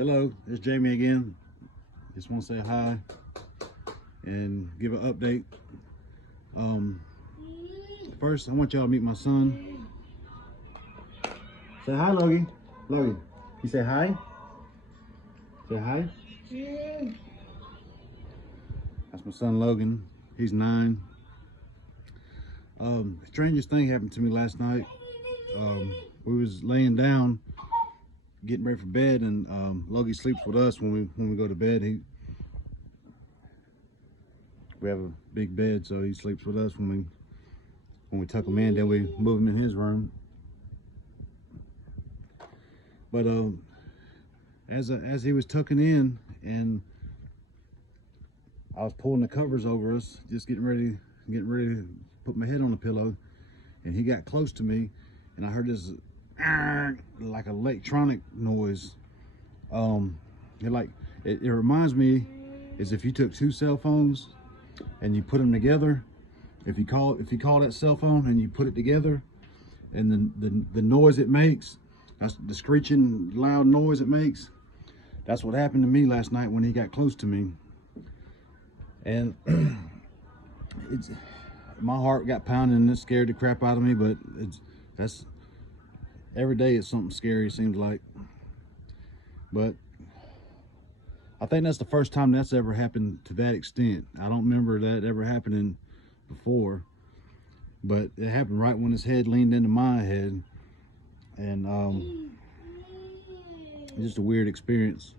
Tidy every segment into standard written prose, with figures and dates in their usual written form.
Hello, it's Jamie again. Just want to say hi and give an update. First, I want y'all to meet my son. Say hi, Logie. Logie, you say hi? Say hi. That's my son, Logan. He's 9. Strangest thing happened to me last night. We was laying down, getting ready for bed, and Logie sleeps with us when we go to bed. We have a big bed, so he sleeps with us when we tuck him in. Then we move him in his room. But as he was tucking in, and I was pulling the covers over us, just getting ready to put my head on the pillow, and he got close to me, and I heard this like electronic noise. It reminds me is if you took 2 cell phones and you put them together. If you call that cell phone and you put it together, and the noise it makes, that's the screeching loud noise it makes. That's what happened to me last night when he got close to me, and my heart got pounding and it scared the crap out of me. But that's every day it's something scary, it seems like. But I think that's the first time that's ever happened to that extent. I don't remember that ever happening before, but it happened right when his head leaned into my head, and just a weird experience.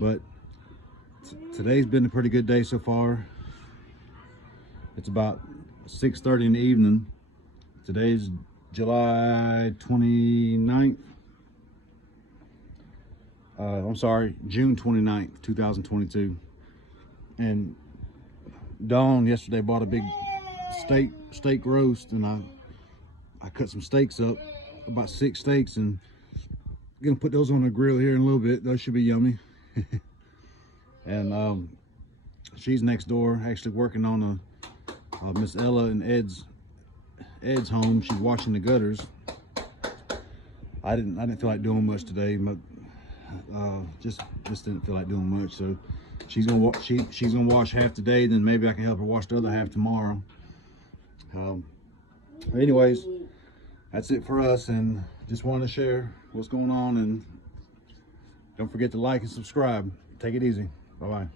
But today's been a pretty good day so far. It's about 6:30 in the evening. Today's July 29th. I'm sorry, June 29th, 2022. And Dawn yesterday bought a big steak roast, and I cut some steaks up, about 6 steaks, and I'm gonna put those on the grill here in a little bit. Those should be yummy. And she's next door actually working on a Miss Ella and Ed's home. She's washing the gutters. I didn't feel like doing much today, but just didn't feel like doing much. So she's gonna wash half today, then maybe I can help her wash the other half tomorrow. Anyways, that's it for us, and just wanted to share what's going on, and don't forget to like and subscribe. Take it easy. Bye bye.